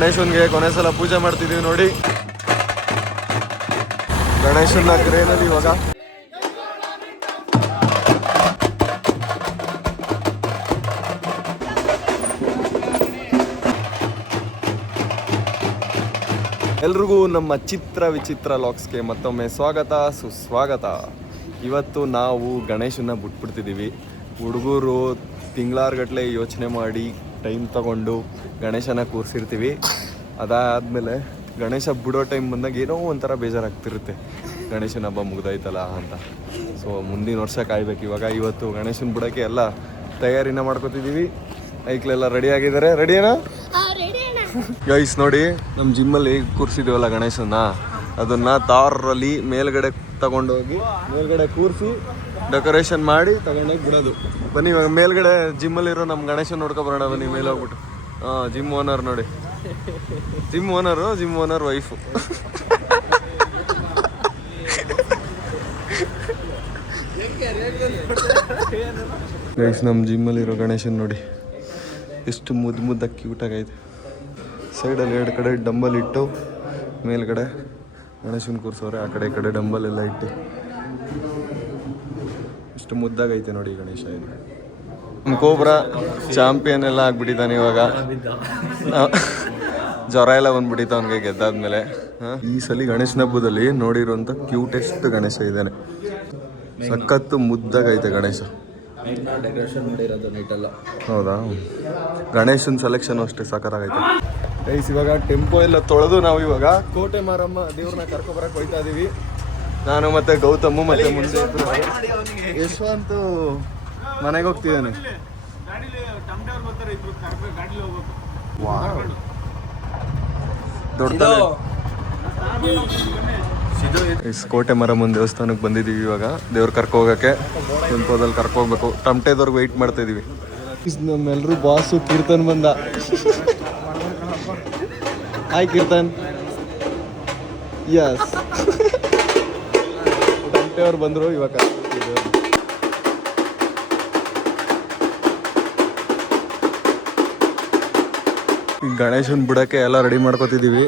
ಗಣೇಶನ್ಗೆ ಕೊನೆ ಸಲ ಪೂಜೆ ಮಾಡ್ತಿದೀವಿ ನೋಡಿ. ಗಣೇಶನ ಕ್ರೇನಲ್ಲಿ ಇವಾಗ ಎಲ್ರಿಗೂ ನಮ್ಮ ಚಿತ್ರ ವಿಚಿತ್ರ ಲಾಕ್ಸ್ಗೆ ಮತ್ತೊಮ್ಮೆ ಸ್ವಾಗತ ಸುಸ್ವಾಗತ. ಇವತ್ತು ನಾವು ಗಣೇಶನ ಬಿಟ್ಬಿಡ್ತಿದ್ದೀವಿ. ಹುಡುಗರು ತಿಂಗಳಾರ್ಗಟ್ಲೆ ಯೋಚನೆ ಮಾಡಿ ಟೈಮ್ ತಗೊಂಡು ಗಣೇಶನ ಕೂರಿಸಿರ್ತೀವಿ. ಅದಾದಮೇಲೆ ಗಣೇಶ ಬಿಡೋ ಟೈಮ್ ಬಂದಾಗ ಏನೋ ಒಂಥರ ಬೇಜಾರಾಗ್ತಿರುತ್ತೆ, ಗಣೇಶನ ಹಬ್ಬ ಮುಗ್ದಾಯ್ತಲ್ಲ ಅಂತ. ಸೊ ಮುಂದಿನ ವರ್ಷ ಕಾಯ್ಬೇಕು. ಇವತ್ತು ಗಣೇಶನ ಬಿಡೋಕ್ಕೆ ಎಲ್ಲ ತಯಾರಿನ ಮಾಡ್ಕೊತಿದ್ದೀವಿ. ಐಕ್ಲೆಲ್ಲ ರೆಡಿ ಆಗಿದ್ದಾರೆ. ರೆಡಿನಾ ಗೈಸ್? ನೋಡಿ, ನಮ್ಮ ಜಿಮ್ಮಲ್ಲಿ ಕೂರಿಸಿದ್ದೀವಲ್ಲ ಗಣೇಶನ, ಅದನ್ನು ತಾರಲ್ಲಿ ಮೇಲ್ಗಡೆ ತಗೊಂಡೋಗಿ ಮೇಲ್ಗಡೆ ಕೂರಿಸಿ ಡೆಕೋರೇಷನ್ ಮಾಡಿ ತಗೊಂಡೋಗಿ ಬಿಡೋದು. ಬನ್ನಿ ಇವಾಗ ಮೇಲ್ಗಡೆ ಜಿಮ್ಮಲ್ಲಿರೋ ನಮ್ಮ ಗಣೇಶನ ನೋಡ್ಕೊಬರೋಣ. ಬನ್ನಿ ಮೇಲೆ ಹೋಗ್ಬಿಟ್ಟು. ಜಿಮ್ ಓನರ್ ನೋಡಿ, ಜಿಮ್ ಓನರ್ ವೈಫು. ಗೈಸ್, ನಮ್ಮ ಜಿಮ್ಮಲ್ಲಿರೋ ಗಣೇಶನ್ ನೋಡಿ ಎಷ್ಟು ಮುದ್ದಾಗಿ ಕ್ಯೂಟಾಗೈತೆ. ಸೈಡಲ್ಲಿ 2 ಕಡೆ ಡಂಬಲ್ ಇಟ್ಟು ಮೇಲ್ಗಡೆ ಗಣೇಶನ ಕೂರಿಸೋರೆ, ಆ ಕಡೆ ಈ ಕಡೆ ಡಂಬಲ್ ಎಲ್ಲ ಇಟ್ಟು ಎಷ್ಟು ಮುದ್ದಾಗೈತೆ ನೋಡಿ ಗಣೇಶ. ಇದು ಕೋಬ್ರಾ ಚಾಂಪಿಯನ್ ಎಲ್ಲ ಆಗ್ಬಿಟ್ಟಿದ್ದಾನೆ ಇವಾಗ. ಜ್ವರ ಎಲ್ಲ ಬಂದ್ಬಿಟ್ಟಿತ್ತು ಅವನಿಗೆ ಗೆದ್ದಾದ್ಮೇಲೆ. ಈ ಸಲ ಗಣೇಶನ ಹಬ್ಬದಲ್ಲಿ ನೋಡಿರೋಂಥ ಕ್ಯೂಟೆಸ್ಟ್ ಗಣೇಶ ಇದ್ದಾನೆ. ಸಖತ್ತು ಮುದ್ದಾಗೈತೆ ಗಣೇಶ. ಡೆಕೋರೇಷನ್ ಮಾಡಿರೋದು ನೈಟೆಲ್ಲ. ಹೌದಾ? ಗಣೇಶನ ಸೆಲೆಕ್ಷನ್ ಅಷ್ಟೇ ಸಖತ್ತಾಗೈತೆ. ಗೈಸ್, ಇವಾಗ ಟೆಂಪೋ ಎಲ್ಲ ತೊಳೆದು ನಾವು ಇವಾಗ ಕೋಟೆ ಮಾರಮ್ಮ ದೇವ್ರನ್ನ ಕರ್ಕೊಬರಕ್ಕೆ ಹೋಗ್ತಾ ಇದೀವಿ. ನಾನು ಮತ್ತೆ ಗೌತಮು ಮತ್ತೆ ಮುಂದೆ ಯಶವಂತ್ ಮನೆಗೆ ಹೋಗ್ತಿದ್ದಾನೆ. ದೊಡ್ಡ ಕೋಟೆ ಮಾರಮ್ಮನ ದೇವಸ್ಥಾನಕ್ಕೆ ಬಂದಿದ್ದೀವಿ. ಇವಾಗ ದೇವ್ರು ಕರ್ಕೋಗಕ್ಕೆ ಟೆಂಪೋದಲ್ಲಿ ಕರ್ಕೋಗ್ಬೇಕು. ಟಮಟೆದವ್ರಿಗೆ ವೆಯ್ಟ್ ಮಾಡ್ತಾ ಇದೀವಿ. ನಮ್ಮೆಲ್ಲರೂ ಬಾಸು ಕೀರ್ತನ್ ಬಂದ. ಹಾಯ್ ಕೀರ್ತನ್. ಯಸ್, ಟಮಟೆಯವ್ರು ಬಂದರು ಇವಾಗ. ಗಣೇಶನ್ ಬಿಡೋಕ್ಕೆ ಎಲ್ಲ ರೆಡಿ ಮಾಡ್ಕೋತಿದ್ದೀವಿ.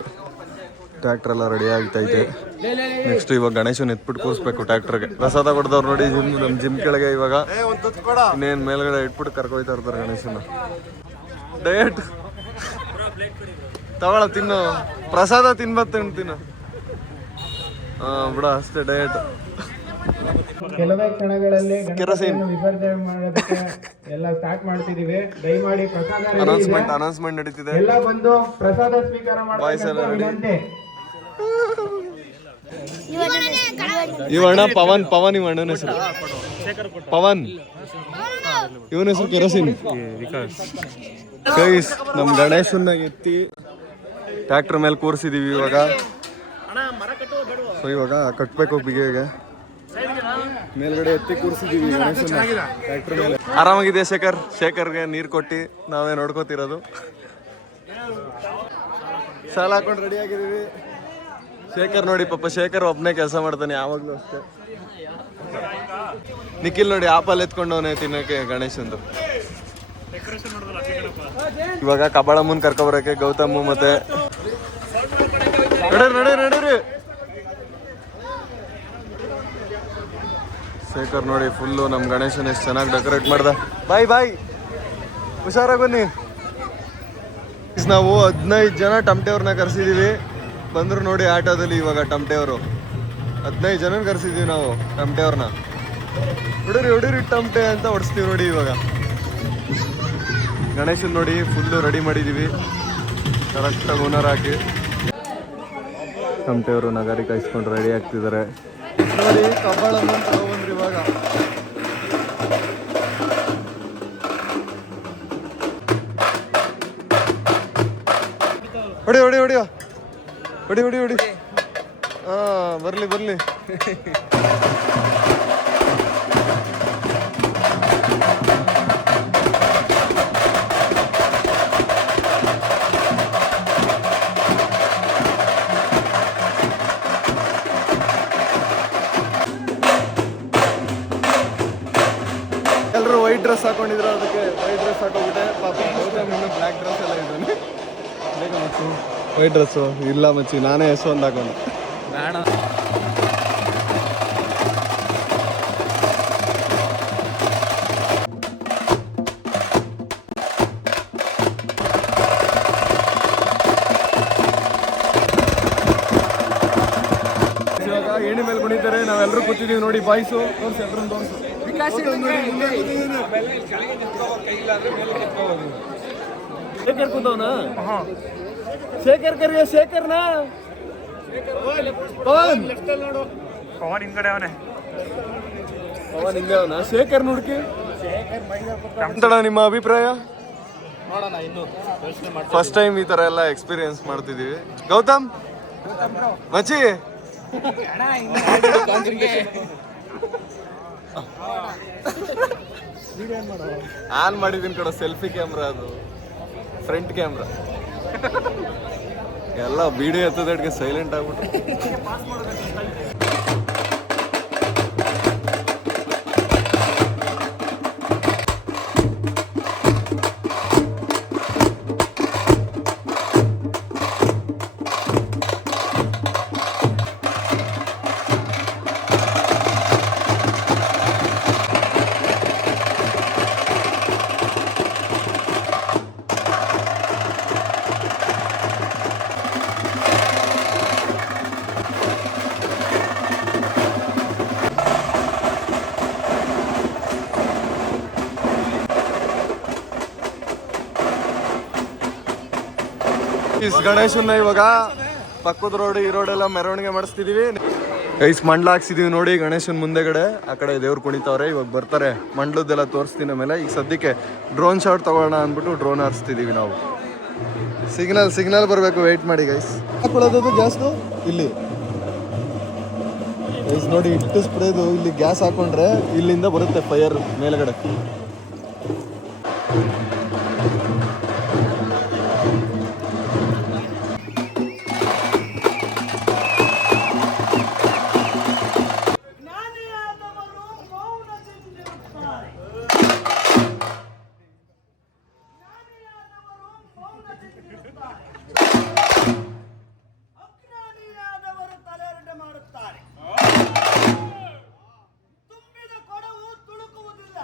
ಟ್ರ್ಯಾಕ್ಟರ್ ಎಲ್ಲ ರೆಡಿ ಆಗ್ತೈತೆ. ನೆಕ್ಸ್ಟ್ ಇವಾಗ ಗಣೇಶನ್ ಎತ್ಬಿಟ್ಟು ಕೂರಿಸ್ಬೇಕು ಟ್ರ್ಯಾಕ್ಟರ್ಗೆ. ಪ್ರಸಾದ ಕೊಡ್ದವ್ರು ನೋಡಿ ನಮ್ಮ ಜಿಮ್ ಕೆಳಗೆ. ಇವಾಗ ಇನ್ನೇನು ಮೇಲ್ಗಡೆ ಇಟ್ಬಿಟ್ಟು ಕರ್ಕೊಯ್ತಾ ಇರ್ತಾರೆ ಗಣೇಶನ. ಡಯಟ್ ತಗೊಳ, ತಿನ್ನು ಪ್ರಸಾದ ತಿನ್ಬತ್ತೇನು ತಿನ್ನು. ಬಿಡ ಅಷ್ಟೇ ಡಯಟ್. ಕೆಲವೇ ಕ್ಷಣಗಳಲ್ಲಿ ವಿಸರ್ಜನೆ ಮಾಡೋದಕ್ಕೆ ಎಲ್ಲ ಸ್ಟಾರ್ಟ್ ಮಾಡ್ತಿದೀವಿ. ದಯಮಾಡಿ ಪ್ರಸಾದ ಅನೌನ್ಸ್ಮೆಂಟ್ ನಡೀತಿದೆ. ಎಲ್ಲ ಬಂದು ಪ್ರಸಾದ ಸ್ವೀಕಾರ ಮಾಡಬೇಕು. ಇವಣ್ಣ ಪವನ್ ಇವಣ್ಣನ ಹೆಸರು ಪವನ್, ಇವನ ಹೆಸರು ಕೆರೋಸಿನ್. ಗೈಸ್, ನಮ್ಮ ಗಣೇಶನ್ನ ಎತ್ತಿ ಟ್ರ್ಯಾಕ್ಟರ್ ಮೇಲೆ ಕೂರಿಸಿದೀವಿ ಇವಾಗ. ಸೊ ಇವಾಗ ಕಟ್ಬೇಕು ಬಿಗಿಗೆ. ಮೇಲ್ಗಡೆ ಎತ್ತಿ ಕೂರಿಸಿದೀವಿ ಗಣೇಶನ್ನ ಟ್ರ್ಯಾಕ್ಟರ್ ಮೇಲೆ. ಆರಾಮಾಗಿದೆ ಶೇಖರ್ಗೆ ನೀರು ಕೊಟ್ಟು ನಾವೇ ನೋಡ್ಕೋತಿರೋದು. ಸಾಲ ಹಾಕೊಂಡು ರೆಡಿ ಆಗಿದ್ದೀವಿ. ಶೇಖರ್ ನೋಡಿ, ಪಾಪ ಶೇಖರ್ ಒಬ್ಬನೇ ಕೆಲಸ ಮಾಡ್ತಾನೆ ಯಾವಾಗಲೂ ಅಷ್ಟೇ. ನಿಖಿಲ್ ನೋಡಿ ಆಪಲ್ ಎತ್ಕೊಂಡವನೇ ತಿನ್ನೋಕೆ ಗಣೇಶಂದು. ಇವಾಗ ಕಬಾಳಮ್ಮನ್ ಕರ್ಕೊಬರಕ್ಕೆ ಗೌತಮ್ ಮತ್ತೆ ನಡೀರಿ. ಶೇಖರ್ ನೋಡಿ ಫುಲ್ಲು ನಮ್ಮ ಗಣೇಶನ್ ಎಷ್ಟು ಚೆನ್ನಾಗಿ ಡೆಕೋರೇಟ್ ಮಾಡ್ದ. ಬಾಯ್ ಹುಷಾರಾಗಿ ಬನ್ನಿ. ನಾವು 15 ಜನ ಟಮಟೆಯವ್ರನ್ನ ಕರೆಸಿದ್ದೀವಿ. ಬಂದರು ನೋಡಿ ಆಟೋದಲ್ಲಿ. ಇವಾಗ ಟಮಟೆಯವರು 15 ಜನ ಕರೆಸಿದ್ದೀವಿ ನಾವು ಟಮಟೆಯವ್ರನ್ನ. ಹೊಡಿರಿ ಟಮಟೆ ಅಂತ ಹೊಡಿಸ್ತೀವಿ ನೋಡಿ. ಇವಾಗ ಗಣೇಶನ್ ನೋಡಿ ಫುಲ್ಲು ರೆಡಿ ಮಾಡಿದ್ದೀವಿ. ಕರೆಕ್ಟಾಗಿ ಓನರ್ ಹಾಕಿ ಟಮಟೆಯವರು ನಗಾರಿ ಕಾಯಿಸ್ಕೊಂಡು ರೆಡಿ ಆಗ್ತಿದ್ದಾರೆ ನೋಡಿ. ಕಬ್ಬಾಳಮ್ಮ ತಗೊಂಡ್ರಿ ಇವಾಗ. ಹೊಡಿ. ಬರ್ಲಿ. ಎಲ್ಲರೂ ವೈಟ್ ಡ್ರೆಸ್ ಹಾಕೊಂಡಿದ್ರು, ಅದಕ್ಕೆ ವೈಟ್ ಡ್ರೆಸ್ ಹಾಕೋಬಿಟ್ಟೆ. ಪಾಪ ಬ್ಲ್ಯಾಕ್ ಡ್ರೆಸ್ ಎಲ್ಲ ಇದ್ದಾನೆ. ಬೇಗ ವೈಟ್ ಡ್ರೆಸ್ಸು ಇಲ್ಲ ಮಚ್ಚಿ, ನಾನೇ ಹೆಸರು ಒಂದು ಹಾಕೊಂಡು. ಬೇಡ. ಇವಾಗ ಏಣಿ ಮೇಲೆ ಕುಣಿತಾರೆ, ನಾವೆಲ್ಲರೂ ಕೂತಿದ್ದೀವಿ ನೋಡಿ. ಬಾಯ್ಸು ತೋರಿಸಿ, ಎಲ್ಲರೂ ತೋರಿಸು. ಶೇಖರ್ ಕೂತವನ, ಶೇಖರ್ ಕರಿಯ, ಶೇಖರ್ನ ಪವನ್ ಹಿಂಗಡೆ ಅವನೇ. ಪವನ್ ಹಿಂಗೆ ಅವನ, ಶೇಖರ್ ಹುಡುಕಿ. ನಿಮ್ಮ ಅಭಿಪ್ರಾಯ? ಫಸ್ಟ್ ಟೈಮ್ ಈ ತರ ಎಲ್ಲ ಎಕ್ಸ್ಪೀರಿಯನ್ಸ್ ಮಾಡ್ತಿದೀವಿ. ಗೌತಮ್ ಮಚ್ಚಿ ಆನ್ ಮಾಡಿದೀನಿ ಕಡೆ, ಸೆಲ್ಫಿ ಕ್ಯಾಮ್ರಾ, ಅದು ಫ್ರಂಟ್ ಕ್ಯಾಮ್ರಾ ಎಲ್ಲ ವಿಡಿಯೋ ಎತ್ತದಡ್ಗೆ ಸೈಲೆಂಟ್ ಆಗ್ಬಿಟ್ರು. ಗಣೇಶನ್ನ ಇವಾಗ ಪಕ್ಕದ ರೋಡ್, ಈ ರೋಡೆಲ್ಲ ಮೆರವಣಿಗೆ ಮಾಡಿಸ್ತಿದೀವಿ. ಮಂಡ್ಲ ಹಾಕ್ಸಿದೀವಿ ನೋಡಿ ಗಣೇಶನ್ ಮುಂದೆಗಡೆ. ಆ ಕಡೆ ದೇವ್ರು ಕುಣಿತಾವ್ರೆ, ಇವಾಗ ಬರ್ತಾರೆ. ಮಂಡ್ಲದ್ದೆಲ್ಲ ತೋರಿಸ್ತೀನಿ ಆಮೇಲೆ. ಈಗ ಸದ್ಯಕ್ಕೆ ಡ್ರೋನ್ ಶಾಟ್ ತಗೊಳ್ಳೋಣ ಅಂದ್ಬಿಟ್ಟು ಡ್ರೋನ್ ಹಾರಿಸ್ತಿದೀವಿ ನಾವು. ಸಿಗ್ನಲ್ ಬರಬೇಕು, ವೆಯ್ಟ್ ಮಾಡಿ ಗೈಸ್. ಹಾಕೊಳ್ಳೋದು ಗ್ಯಾಸ್ದು ಇಲ್ಲಿ ಗೈಸ್ ನೋಡಿ, ಇಟ್ಟು ಸ್ಪ್ರೇದು ಇಲ್ಲಿ ಗ್ಯಾಸ್ ಹಾಕೊಂಡ್ರೆ ಇಲ್ಲಿಂದ ಬರುತ್ತೆ ಫೈರ್ ಮೇಲ್ಗಡೆ. ತುಂಬಿದ ಕೊಡವು ತುಳುಕುವುದಿಲ್ಲ.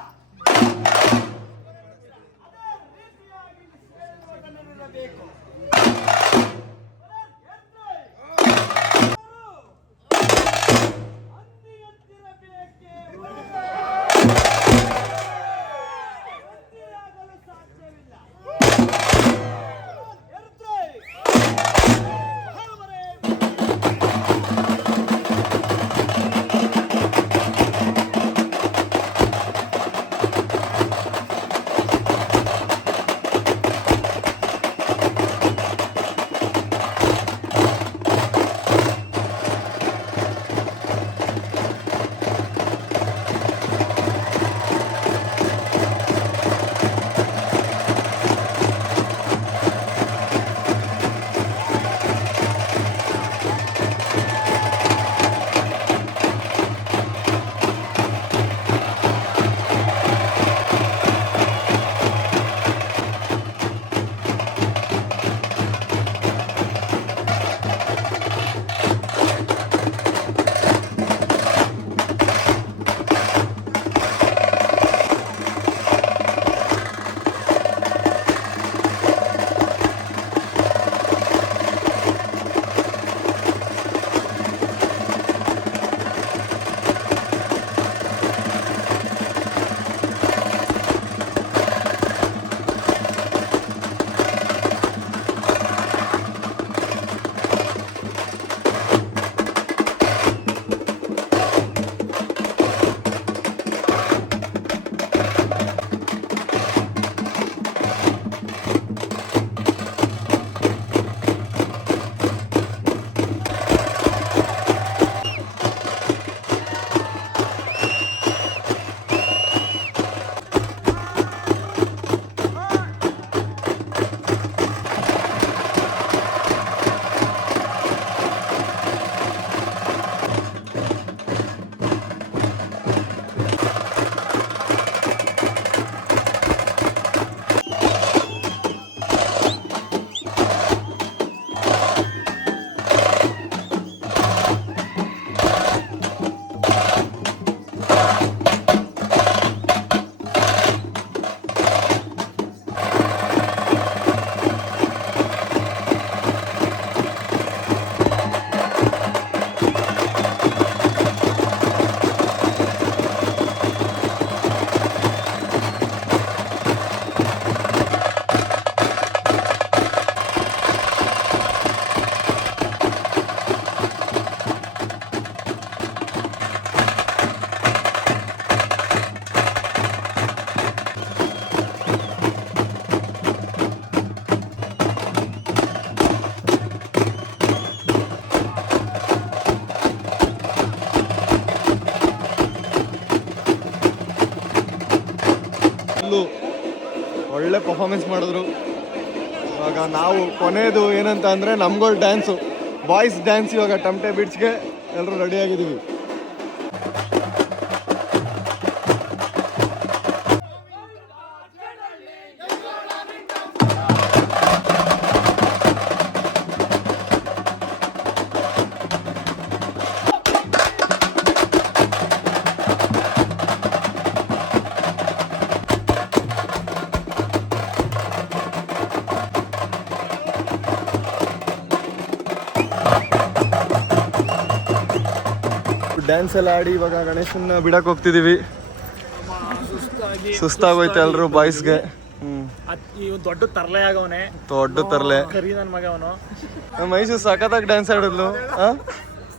ಪರ್ಫಾರ್ಮೆನ್ಸ್ ಮಾಡಿದ್ರು. ಇವಾಗ ನಾವು ಕೊನೆಯದು ಏನಂತ ಅಂದರೆ ನಮ್ಗಳ ಡ್ಯಾನ್ಸು, ಬಾಯ್ಸ್ ಡ್ಯಾನ್ಸ್. ಇವಾಗ ಟಮ್ಟೆ ಬೀಟ್ಸ್ಗೆ ಎಲ್ಲರೂ ರೆಡಿಯಾಗಿದ್ದೀವಿ. ಡ್ಯಾನ್ಸ್ ಎಲ್ಲ ಆಡಿ ಇವಾಗ ಗಣೇಶನ್ನ ಬಿಡಕ್ಕೆ ಹೋಗ್ತಿದ್ದೀವಿ. ಸುಸ್ತಾಗೋಯ್ತು ಎಲ್ರು ಬಾಯ್ಸ್ಗೆ. ದೊಡ್ಡ ತರ್ಲೆ ಆಗವನೆ, ದೊಡ್ಡ ತರ್ಲೆ ಕರಿ ನನ್ನ ಮಗ ಅವನು. ನಮ್ಮ ಮೈಸೂರು ಸಖತ್ತಾಗಿ ಡ್ಯಾನ್ಸ್ ಆಡಿದ್ಲು.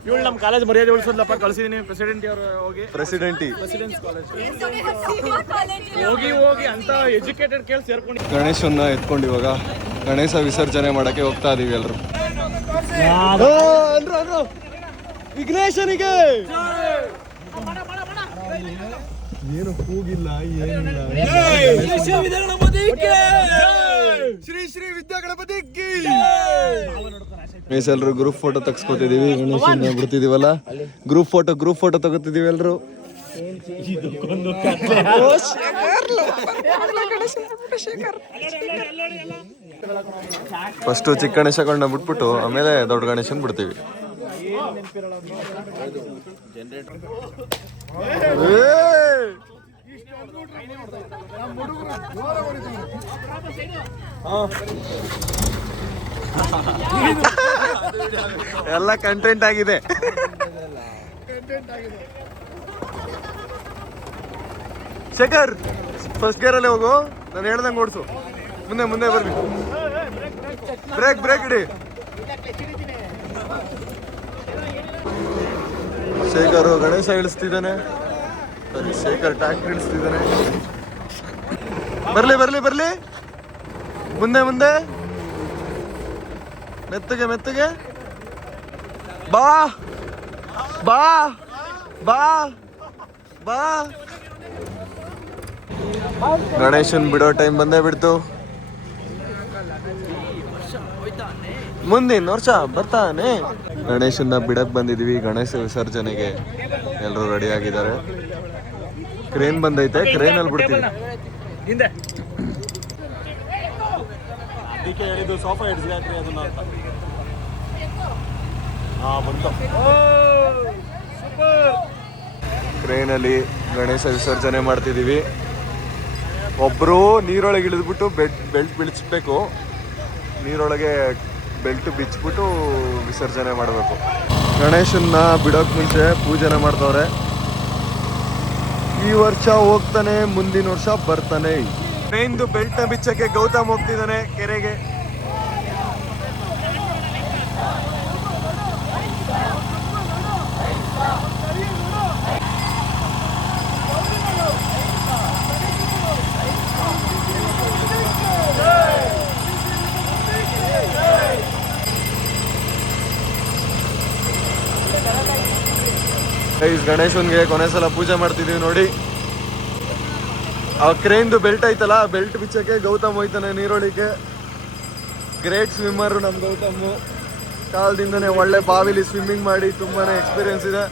ಇವಳು ನಮ್ಮ ಕಾಲೇಜ್ ಮರ್ಯಾದೆ ಉಳಿಸೋದ್ಲಪ್ಪ, ಕಳ್ಸಿದೀನಿ ಪ್ರೆಸಿಡೆಂಟ್ ಅವರು ಹೋಗಿ. ಪ್ರೆಸಿಡೆನ್ಸ್ ಕಾಲೇಜ್ ಹೋಗಿ ಅಂತ ಎಜುಕೇಟೆಡ್ ಕೇಳಿ ಸೇರ್ಕೊಂಡು ಗಣೇಶನ್ನ ಎತ್ಕೊಂಡು ಇವಾಗ ಗಣೇಶ ವಿಸರ್ಜನೆ ಮಾಡಕ್ಕೆ ಹೋಗ್ತಾ ಇದೀವಿ ಎಲ್ರು. ವಿಘ್ನೇಶನಿಗೆ ಏನು ಕೂಗಿಲ್ಲ ಏನಿಲ್ಲ. ಶ್ರೀ ಶ್ರೀ ವಿದ್ಯಾ ಗಣಪತಿ. ಎಲ್ರು ಗ್ರೂಪ್ ಫೋಟೋ ತಗ್ಸ್ಕೊತಿದೀವಿ. ಗಣೇಶನ ಬಿಡ್ತಿದೀವಲ್ಲ, ಗ್ರೂಪ್ ಫೋಟೋ ತಗೋತಿದೀವಿ ಎಲ್ರು. ಫಸ್ಟು ಚಿಕ್ಕ ಗಣೇಶಗಳನ್ನ ಬಿಟ್ಬಿಟ್ಟು ಆಮೇಲೆ ದೊಡ್ಡ ಗಣೇಶನ್ ಬಿಡ್ತೀವಿ. ಎಲ್ಲ ಕಂಟೆಂಟ್ ಆಗಿದೆ. ಶೇಖರ್ ಫಸ್ಟ್ ಗೇರ್ ಅಲ್ಲೇ ಹೋಗು, ನಾನು ಹೇಳ್ದಂಗೆ ಓಡಿಸು. ಮುಂದೆ ಬರ್ರಿ. ಬ್ರೇಕ್ ಇಡಿ. ಶೇಖರ್ ಗಣೇಶ ಇಳಿಸ್ತಿದ್ದಾನೆ. ಸರಿ, ಶೇಖರ್ ಟ್ರ್ಯಾಕ್ಟರ್ ಇಳಿಸ್ತಿದ್ದಾನೆ. ಬರ್ಲಿ ಮುಂದೆ ಮೆತ್ತಗೆ ಬಾ ಗಣೇಶನ್ ಬಿಡೋ ಟೈಮ್ ಬಂದೇ ಬಿಡ್ತು. ಮುಂದಿನ ವರ್ಷ ಬರ್ತಾನೆ. ಗಣೇಶನ್ನ ಬಿಡಕ್ ಬಂದಿದೀವಿ. ಗಣೇಶ ವಿಸರ್ಜನೆಗೆ ಎಲ್ಲರೂ ರೆಡಿ ಆಗಿದ್ದಾರೆ. ಕ್ರೇನ್ ಬಂದೈತೆ, ಕ್ರೇನ್ ಅಲ್ಲಿ ಬಿಡ್ತೀವಿ. ಹಿಂದೆ ಕ್ರೇನ್ ಅಲ್ಲಿ ಗಣೇಶ ವಿಸರ್ಜನೆ ಮಾಡ್ತಿದೀವಿ. ಒಬ್ರು ನೀರೊಳಗೆ ಇಳಿದ್ಬಿಟ್ಟು ಬೆಲ್ಟ್ ಬಿಡಿಸ್ಬೇಕು. ನೀರೊಳಗೆ ಬೆಲ್ಟ್ ಬಿಚ್ಚಿಬಿಟ್ಟು ವಿಸರ್ಜನೆ ಮಾಡಬೇಕು. ಗಣೇಶನ್ನ ಬಿಡೋಕ್ ಮುಂಚೆ ಪೂಜೆನ ಮಾಡ್ತವ್ರೆ. ಈ ವರ್ಷ ಹೋಗ್ತಾನೆ, ಮುಂದಿನ ವರ್ಷ ಬರ್ತಾನೆ. ಟ್ರೈನ್ದು ಬೆಲ್ಟ್ನ ಬಿಚ್ಚಕ್ಕೆ ಗೌತಮ್ ಹೋಗ್ತಿದ್ದಾನೆ ಕೆರೆಗೆ. ಗಣೇಶನ್ಗೆ ಕೊನೆ ಸಲ ಪೂಜೆ ಮಾಡ್ತಿದೀವಿ ನೋಡಿ. ಆ ಕ್ರೇನ್ದು ಬೆಲ್ಟ್ ಐತಲ್ಲ, ಬೆಲ್ಟ್ ಬಿಚ್ಚಕ್ಕೆ ಗೌತಮ್ ಹೋಯ್ತಾನೆ ನೀರೊಳಿಗೆ. ಗ್ರೇಟ್ ಸ್ವಿಮ್ಮರ್ ನಮ್ಮ ಗೌತಮ್. ಕಾಲದಿಂದನೇ ಒಳ್ಳೆ ಬಾವಿಲಿ ಸ್ವಿಮ್ಮಿಂಗ್ ಮಾಡಿ ತುಂಬಾನೇ ಎಕ್ಸ್ಪೀರಿಯನ್ಸ್ ಇದೆ.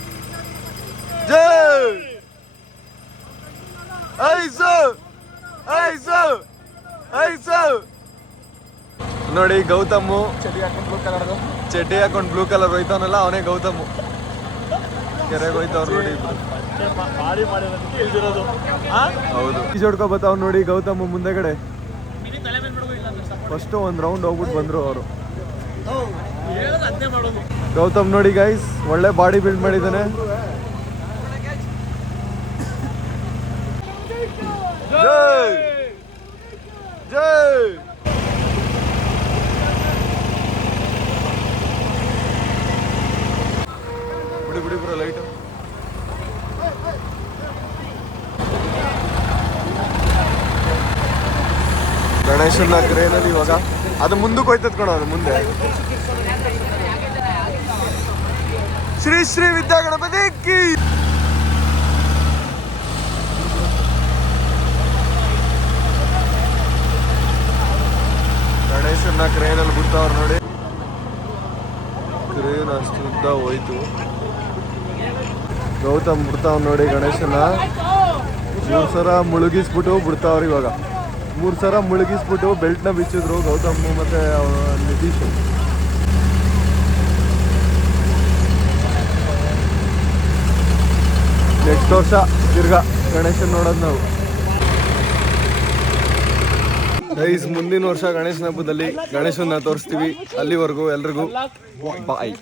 ನೋಡಿ ಗೌತಮ್ ಚಡ್ಡಿ ಹಾಕೊಂಡು ಬ್ಲೂ ಕಲರ್ ಹೋಯ್ತಾವನಲ್ಲ, ಅವನೇ ಗೌತಮ್. ಕೆರೆಗೆ ಹೋಯ್ತವ್ರು ನೋಡಿ. ಹೌದು, ಈಜೋಡ್ಕೊ ಬತ್ತಾವ್ ನೋಡಿ ಗೌತಮ್ ಮುಂದೆಗಡೆ. ಫಸ್ಟ್ ಒಂದ್ ರೌಂಡ್ ಹೋಗ್ಬಿಟ್ಟು ಬಂದ್ರು ಅವರು. ಗೌತಮ್ ನೋಡಿ ಗೈಸ್, ಒಳ್ಳೆ ಬಾಡಿ ಬಿಲ್ಡ್ ಮಾಡಿದ್ದಾನೆ. ಜೈ ಬಿಡಿ ಬ್ರೋ ಲೈಟ್. ಗಣೇಶನ ಕ್ರೇನಲ್ಲಿ ಇವಾಗ ಅದು ಮುಂದಕ್ಕೆ ಹೋಯ್ತದ ಕಣ. ಅದು ಮುಂದೆ ಶ್ರೀ ಶ್ರೀ ವಿದ್ಯಾ ಗಣಪತಿ ಕಿ. ಗಣೇಶನ್ನ ಕ್ರೇನಲ್ಲಿ ಬಿಡ್ತಾವ್ರು ನೋಡಿ. ಕ್ರೇನ್ ಅಷ್ಟು ಉದ್ದ ಹೋಯ್ತು. ಗೌತಮ್ ಬಿಡ್ತಾವ್ ನೋಡಿ ಗಣೇಶನ. 3 ಸಲ ಮುಳುಗಿಸ್ಬಿಟ್ಟು ಬಿಡ್ತಾವ್ರು ಇವಾಗ. 3 ಸಲ ಮುಳುಗಿಸ್ಬಿಟ್ಟು ಬೆಲ್ಟ್ನ ಬಿಚ್ಚಿದ್ರು ಗೌತಮ್ ಮತ್ತೆ ನಿತೀಶ್. ನೆಕ್ಸ್ಟ್ ವರ್ಷ ತಿರ್ಗಾ ಗಣೇಶನ್ ನೋಡೋದು ನಾವು. ಗೈಸ್, ಮುಂದಿನ ವರ್ಷ ಗಣೇಶನ ಹಬ್ಬದಲ್ಲಿ ಗಣೇಶನ್ನ ತೋರಿಸ್ತೀವಿ. ಅಲ್ಲಿವರೆಗೂ ಎಲ್ರಿಗೂ ಬಾಯ್.